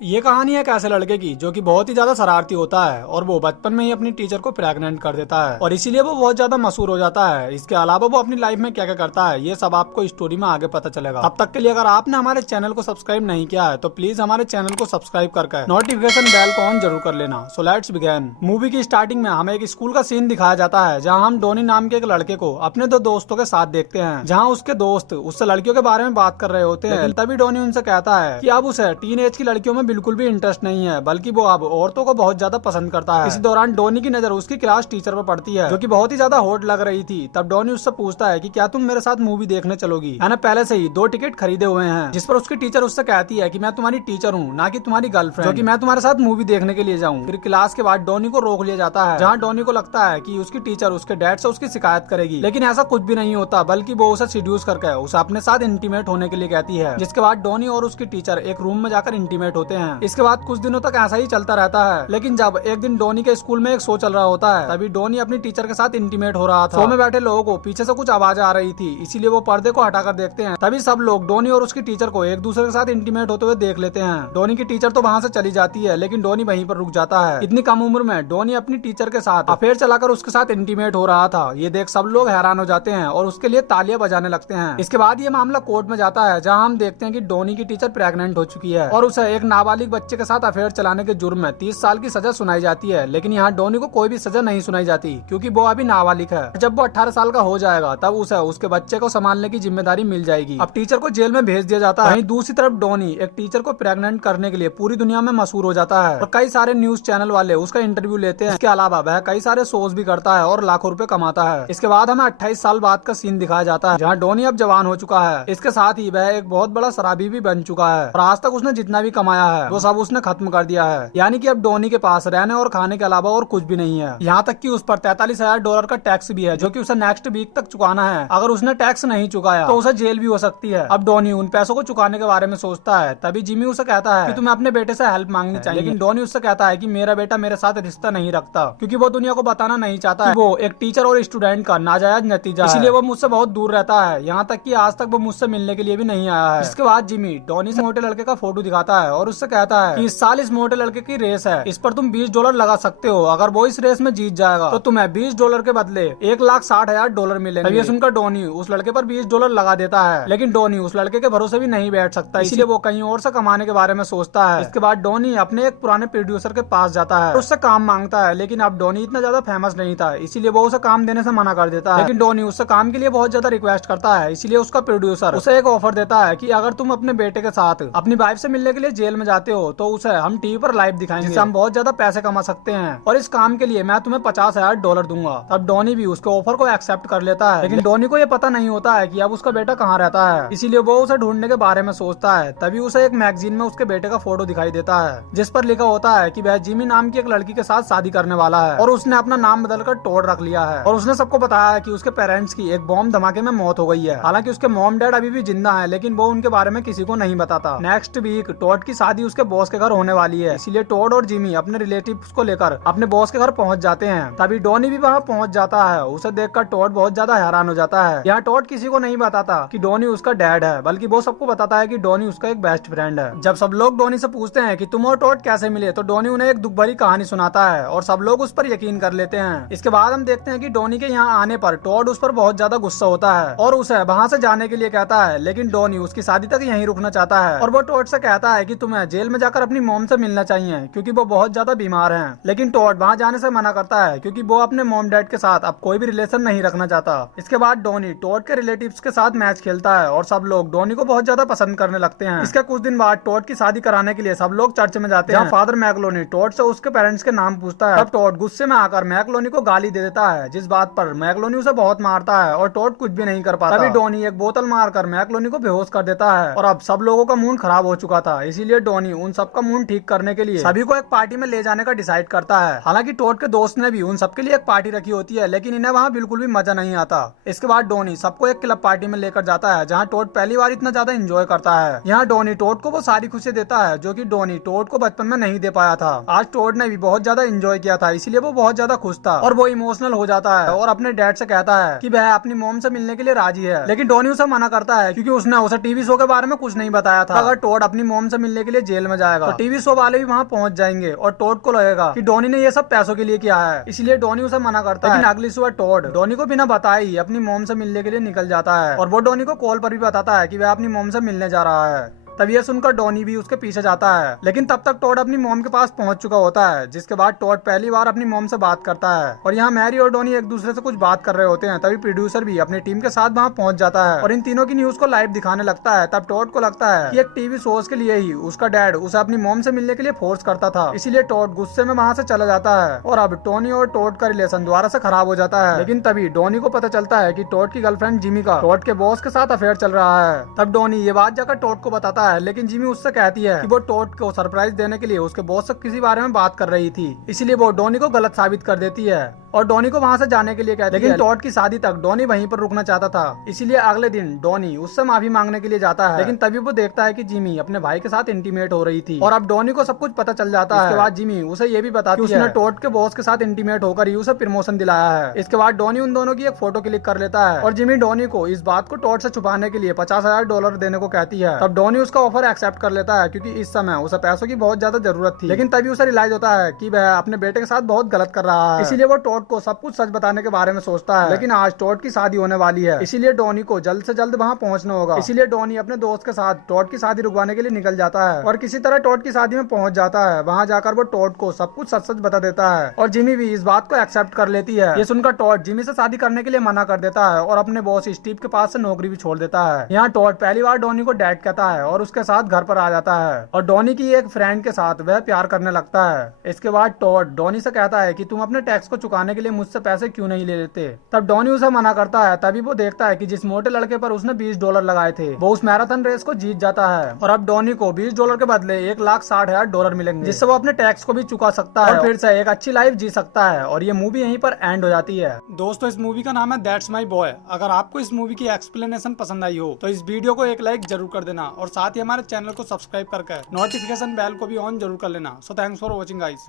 ये कहानी है एक ऐसे लड़के की जो कि बहुत ही ज्यादा शरारती होता है और वो बचपन में ही अपनी टीचर को प्रेग्नेंट कर देता है और इसीलिए वो बहुत ज्यादा मशहूर हो जाता है। इसके अलावा वो अपनी लाइफ में क्या क्या करता है ये सब आपको स्टोरी में आगे पता चलेगा। तब तक के लिए अगर आपने हमारे चैनल को सब्सक्राइब नहीं किया है तो प्लीज हमारे चैनल को सब्सक्राइब करके नोटिफिकेशन बेल को ऑन जरूर कर लेना। So let's begin. मूवी की स्टार्टिंग में हमें एक स्कूल का सीन दिखाया जाता है जहाँ हम डोनी नाम के एक लड़के को अपने दो दोस्तों के साथ देखते हैं, जहाँ उसके दोस्त उससे लड़कियों के बारे में बात कर रहे होते हैं। तभी डोनी उनसे कहता है कि अब उसे टीन एज की लड़कियों में बिल्कुल भी इंटरेस्ट नहीं है, बल्कि वो अब औरतों को बहुत ज्यादा पसंद करता है। इसी दौरान डोनी की नजर उसकी क्लास टीचर पर पड़ती है जो कि बहुत ही ज्यादा हॉट लग रही थी। तब डोनी उससे पूछता है कि क्या तुम मेरे साथ मूवी देखने चलोगी? मैंने पहले से ही 2 टिकट खरीदे हुए हैं। जिस पर उसकी टीचर उससे कहती है कि मैं तुम्हारी टीचर हूँ, ना कि तुम्हारी गर्लफ्रेंड, जो कि मैं तुम्हारे साथ मूवी देखने के लिए जाऊँ। फिर क्लास के बाद डोनी को रोक लिया जाता है, जहाँ डोनी को लगता है कि उसकी टीचर उसके डैड से उसकी शिकायत करेगी, लेकिन ऐसा कुछ भी नहीं होता, बल्कि वो उसे सीड्यूस करके उसे अपने साथ इंटीमेट होने के लिए कहती है। जिसके बाद डोनी और उसकी टीचर एक रूम में जाकर इंटीमेट होते हैं। इसके बाद कुछ दिनों तक ऐसा ही चलता रहता है, लेकिन जब एक दिन डोनी के स्कूल में एक शो चल रहा होता है, तभी डोनी अपनी टीचर के साथ इंटीमेट हो रहा था। शो में बैठे लोगों को पीछे से कुछ आवाज आ रही थी, इसीलिए वो पर्दे को हटाकर देखते हैं। तभी सब लोग डोनी और उसकी टीचर को एक दूसरे के साथ इंटीमेट होते हुए देख लेते हैं। डोनी की टीचर तो वहाँ से चली जाती है, लेकिन डोनी वहीं पर रुक जाता है। इतनी कम उम्र में डोनी अपनी टीचर के साथ अफेयर चलाकर उसके साथ इंटीमेट हो रहा था। ये देख सब लोग हैरान हो जाते हैं और उसके लिए तालियां बजाने लगते हैं। इसके बाद ये मामला कोर्ट में जाता है, जहाँ हम देखते हैं कि डोनी की टीचर प्रेग्नेंट हो चुकी है और उसे एक नाबालिग बच्चे के साथ अफेयर चलाने के जुर्म में 30 साल की सजा सुनाई जाती है। लेकिन यहाँ डोनी को कोई भी सजा नहीं सुनाई जाती, क्योंकि वो अभी नाबालिग है। जब वो 18 साल का हो जाएगा तब उसे उसके बच्चे को संभालने की जिम्मेदारी मिल जाएगी। अब टीचर को जेल में भेज दिया जाता है। वहीं दूसरी तरफ डोनी एक टीचर को प्रेग्नेंट करने के लिए पूरी दुनिया में मशहूर हो जाता है और कई सारे न्यूज चैनल वाले उसका इंटरव्यू लेते हैं। इसके अलावा वह कई सारे शोज भी करता है और लाखों रुपए कमाता है। इसके बाद हमें 28 साल बाद का सीन दिखाया जाता है, जहाँ डोनी अब जवान हो चुका है। इसके साथ ही वह एक बहुत बड़ा शराबी भी बन चुका है और आज तक उसने जितना भी कमाया है वो सब उसने खत्म कर दिया है। यानी कि अब डोनी के पास रहने और खाने के अलावा और कुछ भी नहीं है। यहाँ तक कि उस पर $43,000 का टैक्स भी है, जो कि उसे नेक्स्ट वीक तक चुकाना है। अगर उसने टैक्स नहीं चुकाया तो उसे जेल भी हो सकती है। अब डोनी उन पैसों को चुकाने के बारे में सोचता है। तभी जिमी उसे कहता है कि तुम्हें अपने बेटे से हेल्प मांगनी चाहिए, लेकिन डोनी उससे कहता है कि मेरा बेटा मेरे साथ रिश्ता नहीं रखता, क्योंकि वो दुनिया को बताना नहीं चाहता है वो एक टीचर और स्टूडेंट का नाजायज नतीजा है। इसलिए वो मुझसे बहुत दूर रहता है। यहाँ तक कि आज तक वो मुझसे मिलने के लिए भी नहीं आया है। इसके बाद जिमी डोनी से मोटे लड़के का फोटो दिखाता है और उससे कहता है कि इस साल इस मोटे लड़के की रेस है, इस पर तुम $20 लगा सकते हो। अगर वो इस रेस में जीत जाएगा तो तुम्हें $20 के बदले $1,60,000 मिलेंगे। तभी सुनकर डोनी उस लड़के पर $20 लगा देता है, लेकिन डोनी उस लड़के के भरोसे भी नहीं बैठ सकता, इसलिए वो कहीं और से कमाने के बारे में सोचता है। इसके बाद डोनी अपने एक पुराने प्रोड्यूसर के पास जाता है और उससे काम मांगता है, लेकिन अब डोनी इतना ज्यादा फेमस नहीं था, इसीलिए वो उसे काम देने से मना कर देता है। लेकिन डोनी उससे काम के लिए बहुत ज्यादा रिक्वेस्ट करता है, इसीलिए उसका प्रोड्यूसर उसे एक ऑफर देता है कि अगर तुम अपने बेटे के साथ अपनी वाइफ से मिलने के लिए जेल में जाते हो तो उसे हम टीवी पर लाइव दिखाएंगे, जिससे हम बहुत ज्यादा पैसे कमा सकते हैं और इस काम के लिए मैं तुम्हें $50,000 दूंगा। तब डोनी भी उसके ऑफर को एक्सेप्ट कर लेता है, लेकिन डोनी को ये पता नहीं होता है कि अब उसका बेटा कहाँ रहता है, इसीलिए वो उसे ढूंढने के बारे में सोचता है। तभी उसे एक मैगजीन में उसके बेटे का फोटो दिखाई देता है, जिस पर लिखा होता है कि वह जिमी नाम की एक लड़की के साथ शादी करने वाला है और उसने अपना नाम बदलकर टॉड रख लिया है। और उसने सबको बताया है कि उसके पेरेंट्स की एक बॉम्ब धमाके में मौत हो गई है। हालांकि उसके मॉम डैड अभी भी जिंदा है, लेकिन वो उनके बारे में किसी को नहीं बताता। नेक्स्ट वीक टॉड की शादी उसके बॉस के घर होने वाली है, इसीलिए टॉड और जिमी अपने रिलेटिव्स को लेकर अपने बॉस के घर पहुंच जाते हैं। तभी डोनी भी वहां पहुंच जाता है। उसे देखकर टॉड बहुत ज्यादा हैरान हो जाता है। यहाँ टॉड किसी को नहीं बताता कि डोनी उसका डैड है, बल्कि वो सबको बताता है कि डोनी उसका एक बेस्ट फ्रेंड है। जब सब लोग डोनी से पूछते हैं कि तुम और टॉड कैसे मिले, तो डोनी उन्हें एक दुख भरी कहानी सुनाता है और सब लोग उस पर यकीन कर लेते हैं। इसके बाद हम देखते हैं कि डोनी के यहाँ आने पर टॉड उस पर बहुत ज्यादा गुस्सा होता है और उसे वहाँ से जाने के लिए कहता है, लेकिन डोनी उसकी शादी तक यहीं रुकना चाहता है और वो टॉड से कहता है कि तुम्हें जेल में जाकर अपनी मॉम से मिलना चाहिए, क्योंकि वो बहुत ज्यादा बीमार हैं। लेकिन टॉड वहाँ जाने से मना करता है, क्योंकि वो अपने मॉम डैड के साथ अब कोई भी रिलेशन नहीं रखना चाहता। इसके बाद डोनी टॉड के रिलेटिव्स के साथ मैच खेलता है और सब लोग डोनी को बहुत ज्यादा पसंद करने लगते हैं। इसके कुछ दिन बाद टॉड की शादी कराने के लिए सब लोग चर्च में जाते हैं। फादर मैकलोनी टॉड से उसके पेरेंट्स के नाम पूछता है। तब टॉड गुस्से में आकर मैकलोनी को गाली दे देता है, जिस बात पर मैकलोनी उसे बहुत मारता है और टॉड कुछ भी नहीं कर पाता। तभी डोनी एक बोतल मारकर मैकलोनी को बेहोश कर देता है और अब सब लोगों का मूड खराब हो चुका था, इसीलिए डोनी उन सबका मूड ठीक करने के लिए सभी को एक पार्टी में ले जाने का डिसाइड करता है। हालांकि टॉड के दोस्त ने भी उन सबके लिए एक पार्टी रखी होती है, लेकिन इन्हें वहाँ बिल्कुल भी मजा नहीं आता। इसके बाद डोनी सबको एक क्लब पार्टी में लेकर जाता है, जहाँ टॉड पहली बार इतना ज्यादा एंजॉय करता है। यहाँ डोनी टॉड को वो सारी खुशी देता है जो कि डोनी टॉड को बचपन में नहीं दे पाया था। आज टॉड ने भी बहुत ज्यादा एंजॉय किया था, इसीलिए वो बहुत ज्यादा खुश था और वो इमोशनल हो जाता है और अपने डैड से कहता है कि वह अपनी मॉम से मिलने के लिए राजी है। लेकिन डोनी उसे मना करता है, क्योंकि उसने उसे टीवी शो के बारे में कुछ नहीं बताया था। अगर टॉड अपनी मॉम से मिलने के लिए जेल में जाएगा। तो टीवी शो वाले भी वहाँ पहुंच जाएंगे और टॉड को लगेगा कि डॉनी ने ये सब पैसों के लिए किया है, इसलिए डॉनी उसे मना करता है। लेकिन अगली सुबह टॉड डॉनी को बिना बताए ही अपनी मॉम से मिलने के लिए निकल जाता है और वो डॉनी को कॉल पर भी बताता है कि वह अपनी मॉम से मिलने जा रहा है। तब ये सुनकर डॉनी भी उसके पीछे जाता है, लेकिन तब तक टॉड अपनी मॉम के पास पहुंच चुका होता है, जिसके बाद टॉड पहली बार अपनी मॉम से बात करता है। और यहाँ मैरी और डॉनी एक दूसरे से कुछ बात कर रहे होते हैं। तभी प्रोड्यूसर भी अपनी टीम के साथ वहाँ पहुंच जाता है और इन तीनों की न्यूज को लाइव दिखाने लगता है। तब टॉड को लगता है कि एक टीवी शोज के लिए ही उसका डैड उसे अपनी मॉम से मिलने के लिए फोर्स करता था, इसीलिए टॉड गुस्से में वहाँ से चला जाता है और अब टोनी और टॉड का रिलेशन दोबारा से खराब हो जाता है। लेकिन तभी डॉनी को पता चलता है कि टॉड की गर्लफ्रेंड जिमी का टॉड के बॉस के साथ अफेयर चल रहा है। तब डॉनी ये बात जाकर टॉड को बताता है, लेकिन जिमी उससे कहती है कि वो टॉड को सरप्राइज देने के लिए उसके बॉस से किसी बारे में बात कर रही थी, इसीलिए वो डॉनी को गलत साबित कर देती है और डॉनी को वहाँ से जाने के लिए कहती है। लेकिन टॉड की शादी तक डॉनी वहीं पर रुकना चाहता था, इसीलिए अगले दिन डॉनी उससे माफी मांगने के लिए जाता है। लेकिन तभी वो देखता है कि जिमी अपने भाई के साथ इंटीमेट हो रही थी और अब डॉनी को सब कुछ पता चल जाता है। इसके बाद जिमी उसे ये भी बताती है कि उसने टॉड के बॉस के साथ इंटीमेट होकर ही उसे प्रमोशन दिलाया है। इसके बाद डॉनी उन दोनों की एक फोटो क्लिक कर लेता है और जिमी डॉनी को इस बात को टॉड से छुपाने के लिए $50,000 देने को कहती है। तब डॉनी उसका ऑफर एक्सेप्ट कर लेता है क्योंकि इस समय उसे पैसों की बहुत ज्यादा जरूरत थी। लेकिन तभी उसे रियलाइज होता है कि वह अपने बेटे के साथ बहुत गलत कर रहा है, इसीलिए वो टॉड को सब कुछ सच बताने के बारे में सोचता है। लेकिन आज टॉड की शादी होने वाली है, इसीलिए डॉनी को जल्द से जल्द वहाँ पहुँचना होगा। इसीलिए डॉनी अपने दोस्त के साथ टॉड की शादी रुकवाने के लिए निकल जाता है और किसी तरह टॉड की शादी में पहुँच जाता है। वहाँ जाकर वो टॉड को सब कुछ सच सच बता देता है और जिमी भी इस बात को एक्सेप्ट कर लेती है। ये सुनकर टॉड जिमी से शादी करने के लिए मना कर देता है और अपने बॉस स्टीव के पास से नौकरी भी छोड़ देता है। यहाँ टॉड पहली बार डॉनी को डैड कहता है और उसके साथ घर पर आ जाता है और डॉनी की एक फ्रेंड के साथ वह प्यार करने लगता है। इसके बाद टॉड डॉनी से कहता है कि तुम अपने टैक्स को चुकाने के लिए मुझसे पैसे क्यों नहीं ले लेते। तब डॉनी उसे मना करता है। तभी वो देखता है कि जिस मोटे लड़के पर उसने $20 लगाए थे वो उस मैराथन रेस को जीत जाता है और अब डॉनी को $20 के बदले $1,60,000 मिलेंगे, जिससे वो अपने टैक्स को भी चुका सकता है और फिर से एक अच्छी लाइफ जी सकता है। और ये मूवी यहीं पर एंड हो जाती है। दोस्तों, इस मूवी का नाम है दैट्स माय बॉय। अगर आपको इस मूवी की एक्सप्लेनेशन पसंद आई हो तो इस वीडियो को एक लाइक जरूर कर देना और साथ ही हमारे चैनल को सब्सक्राइब करके नोटिफिकेशन बेल को भी ऑन जरूर कर लेना। So thanks for watching guys.